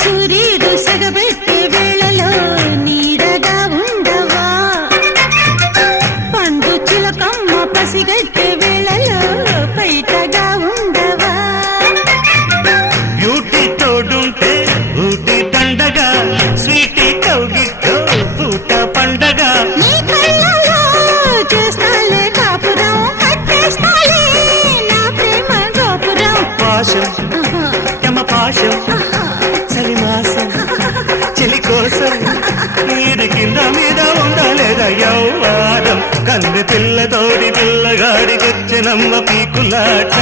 సూర్యుడు సగబెట్టే వేళలో నీడగా ఉండవా పండు చిలకమ్మ పసిగట్టే వేళలో బయటగా ఉండవా బ్యూటీ తోడుంటే ఊటి దండగా స్వీటీ కౌగిట్లో పూట పండగ నీ కళ్ళలో చేస్తాలే కాపురం కట్టేస్తాలే నా ప్రేమ గోపురం పాశం యమ పాశం చలిమాసం చెలి కోసం నీరు కింద మీద ఉండలేదా యౌవాదం కన్నె పిల్లతోడి పిల్లగాడి తెచ్చినమ్మ పీకులాట